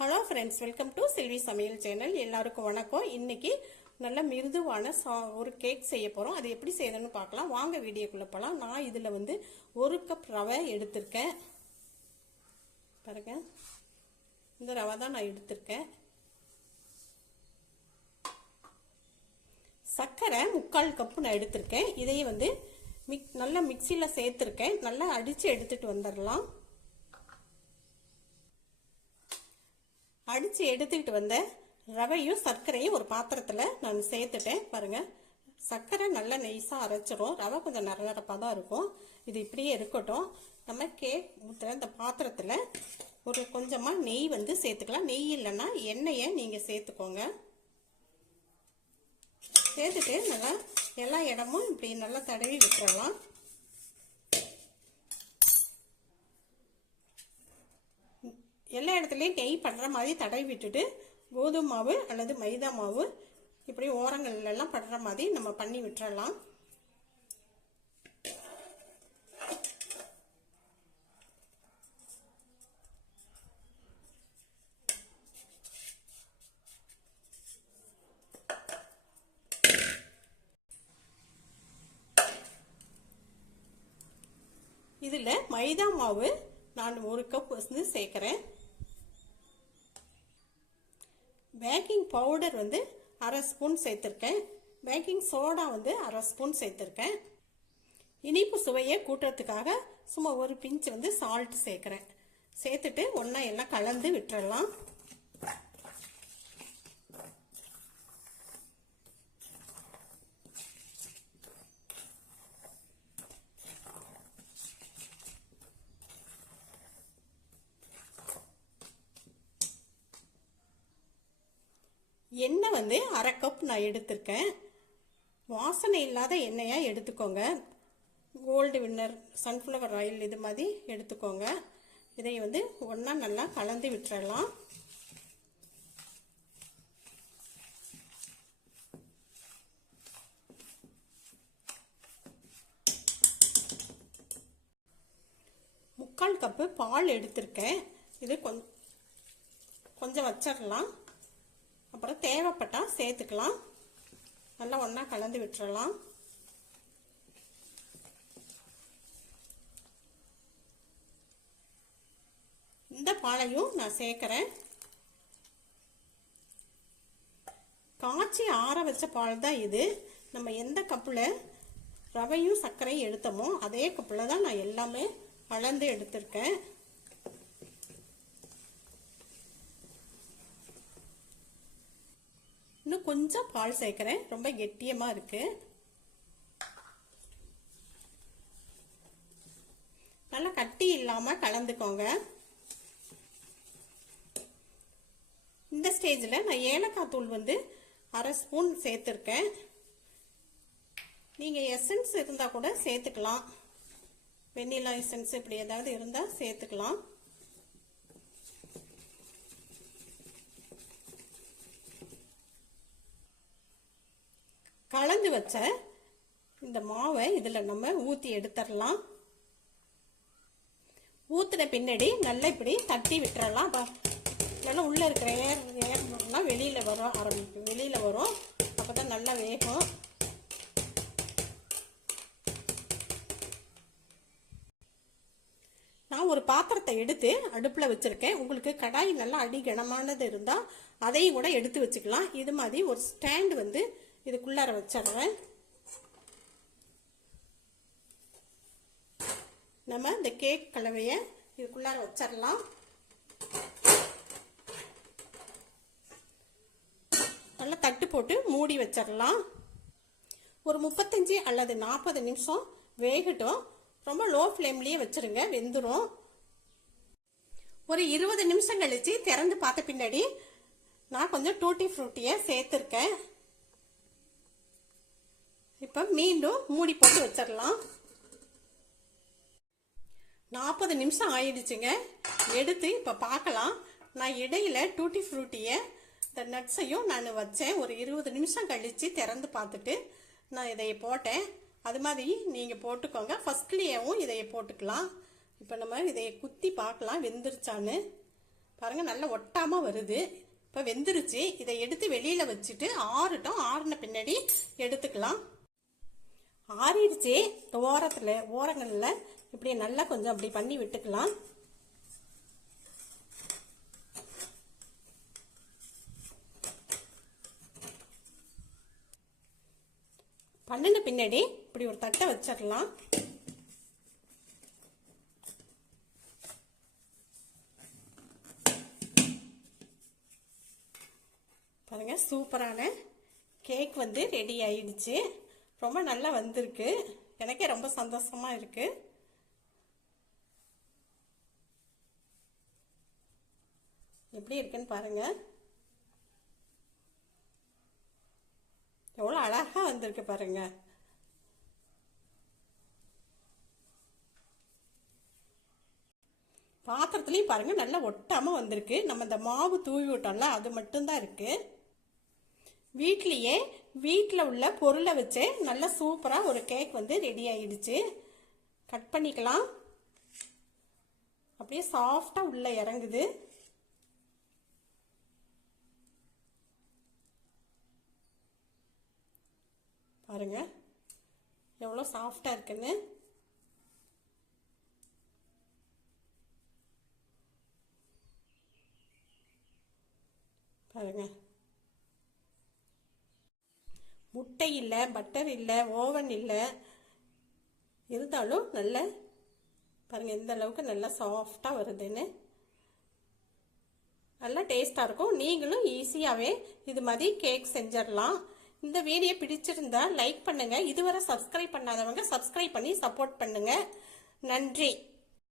Hello friends, welcome to செல்வி சமையல் channel. எல்லாருக்கும் வணக்கம். இன்னைக்கு நல்ல மிருதுவான ஒரு கேக் செய்ய போகிறோம். அது எப்படி செய்யணும்னு பார்க்கலாம். வாங்க வீடியோக்குள்ளே போகலாம். நான் இதில் 1 கப் ரவை எடுத்திருக்கேன். பாருங்க, இந்த ரவை தான் நான் எடுத்திருக்கேன். சர்க்கரை 3/4 கப்பு நான் எடுத்திருக்கேன். இதையே நல்லா மிக்சியில் சேர்த்துருக்கேன். நல்லா அடித்து எடுத்துட்டு வந்துடலாம். அடித்து எடுத்துக்கிட்டு வந்த ரவையும் சர்க்கரையும் ஒரு பாத்திரத்தில் நான் சேர்த்துட்டேன். பாருங்கள், சர்க்கரை நல்லா நெய்ஸாக அரைச்சிடும். ரவை கொஞ்சம் நரநரப்பாக தான் இருக்கும். இது இப்படியே இருக்கட்டும். நம்ம கேக் ஊற்றுற இந்த பாத்திரத்தில் ஒரு கொஞ்சமாக நெய் சேர்த்துக்கலாம். நெய் இல்லைன்னா எண்ணெயை நீங்கள் சேர்த்துக்கோங்க. சேர்த்துட்டு நல்லா எல்லா இடமும் இப்படி நல்லா தடவி விட்டுறலாம். எல்லா இடத்துலையும் நெய் படுற மாதிரி தடவி விட்டுட்டு கோதுமை மாவு அல்லது மைதா மாவு இப்படி ஓரங்கள்லாம் படுற மாதிரி நம்ம பண்ணி விட்டுறலாம். இதில் மைதா மாவு நான் 1 கப் சேர்க்குறேன். பேக்கிங் பவுடர் 1/2 ஸ்பூன் சேர்த்துருக்கேன். பேக்கிங் சோடா 1/2 ஸ்பூன் சேர்த்துருக்கேன். இனிப்பு சுவையை கூட்டுறதுக்காக சும்மா ஒரு பிஞ்ச் சால்ட் சேர்க்குறேன். சேர்த்துட்டு ஒன்றா எல்லாம் கலந்து விட்டுறலாம். எண்ணெய் 1/2 கப் நான் எடுத்திருக்கேன். வாசனை இல்லாத எண்ணெயாக எடுத்துக்கோங்க. கோல்டு வின்னர் சன்ஃப்ளவர் ஆயில் இது மாதிரி எடுத்துக்கோங்க. இதை ஒன்றா நல்லா கலந்து விட்டுறலாம். முக்கால் கப்பு பால் எடுத்திருக்கேன். இது கொஞ்சம் வச்சிடலாம். அப்புறம் தேவைப்பட்டால் சேர்த்துக்கலாம். நல்லா ஒன்றா கலந்து விட்டுறலாம். இந்த பாலையும் நான் சேர்க்குறேன். காய்ச்சி ஆற வச்ச பால் தான் இது. நம்ம எந்த கப்பில் ரவையும் சர்க்கரையும் எடுத்தோமோ அதே கப்பில் தான் நான் எல்லாமே கலந்து எடுத்திருக்கேன். இன்னும் கொஞ்சம் பால் சேர்க்கிறேன். ரொம்ப கெட்டியமாக இருக்கு. நல்லா கட்டி இல்லாமல் கலந்துக்கோங்க. இந்த ஸ்டேஜில் நான் ஏலக்காய் தூள் 1/2 ஸ்பூன் சேர்த்துருக்கேன். நீங்கள் எசன்ஸ் இருந்தால் கூட சேர்த்துக்கலாம். வெண்ணிலா எசன்ஸ் இப்படி ஏதாவது இருந்தால் சேர்த்துக்கலாம். கலந்து வச்ச இந்த மாவை இதில் நம்ம ஊற்றி எடுத்துடலாம். ஊற்றின பின்னாடி நல்லா இப்படி தட்டி விட்டுறலாம். நல்லா உள்ளே இருக்கிற ஏர்லாம் வெளியில் வரும். அப்போ தான் நல்லா வேகும். நான் ஒரு பாத்திரத்தை எடுத்து அடுப்பில் வச்சுருக்கேன். உங்களுக்கு கடாய் நல்லா அடி கனமானது இருந்தால் அதையும் கூட எடுத்து வச்சுக்கலாம். இது மாதிரி ஒரு ஸ்டாண்டு இதுக்குள்ளார வச்சிடுறேன். நம்ம இந்த கேக் கலவையை இதுக்குள்ளார வச்சிடலாம். நல்லா தட்டு போட்டு மூடி வச்சிடலாம். ஒரு 35 அல்லது 40 நிமிஷம் வேகட்டும். ரொம்ப லோ ஃப்ளேம்லேயே வச்சிருங்க, வெந்துடும். ஒரு 20 நிமிஷம் கழிச்சு திறந்து பார்த்த பின்னாடி நான் கொஞ்சம் டூட்டி ஃப்ரூட்டியை சேர்த்துருக்கேன். இப்போ மீண்டும் மூடி போட்டு வச்சிடலாம். 40 நிமிஷம் ஆயிடுச்சுங்க. எடுத்து இப்போ பார்க்கலாம். நான் இடையில டூட்டி ஃப்ரூட்டியை இந்த நட்ஸையும் நான் வச்சேன். ஒரு 20 நிமிஷம் கழித்து திறந்து பார்த்துட்டு நான் இதை போட்டேன். அது மாதிரி நீங்கள் போட்டுக்கோங்க. ஃபர்ஸ்ட்லேயும் இதை போட்டுக்கலாம். இப்போ நம்ம இதை குத்தி பார்க்கலாம் வெந்துருச்சான்னு. பாருங்க நல்லா ஒட்டாம வருது. இப்போ வெந்துருச்சு. இதை எடுத்து வெளியில வச்சுட்டு ஆறட்டும். ஆறின பின்னாடி எடுத்துக்கலாம். ஆறிடுச்சு. ஓரங்கள்ல இப்படி நல்லா கொஞ்சம் அப்படி பண்ணி விட்டுக்கலாம். பண்ணின பின்னாடி இப்படி ஒரு தட்டை வச்சிடலாம். பாருங்க சூப்பரான கேக் வந்து ரெடி ஆயிடுச்சு. ரொம்ப நல்லா வந்திருக்கு. எனக்கே ரொம்ப சந்தோஷமா இருக்கு. எப்படி இருக்குன்னு பாருங்க. எவ்வளோ அழகா வந்திருக்கு பாருங்க. பாத்திரத்துலையும் பாருங்க நல்லா ஒட்டாம வந்திருக்கு. நம்ம இந்த மாவு தூவி விட்டோம்ல அது மட்டும்தான் இருக்கு. வீட்டில் உள்ள பொருளை வச்சு நல்லா சூப்பரா ஒரு கேக் வந்து ரெடி ஆயிடுச்சு. கட் பண்ணிக்கலாம். அப்படியே சாஃப்டா உள்ள இறங்குது. பாருங்க எவ்வளோ சாஃப்டா இருக்குன்னு. பாருங்க முட்டை இல்லை, பட்டர் இல்லை, ஓவன் இல்லை, இருந்தாலும் நல்ல பாருங்க எந்த அளவுக்கு நல்லா சாஃப்டா வருதுன்னு. நல்லா டேஸ்டா இருக்கும். நீங்களும் ஈஸியாவே இது மாதிரி கேக் செஞ்சிடலாம். இந்த வீடியோ பிடிச்சிருந்தா லைக் பண்ணுங்க. இதுவரை சப்ஸ்கிரைப் பண்ணாதவங்க சப்ஸ்கிரைப் பண்ணி சப்போர்ட் பண்ணுங்க. நன்றி.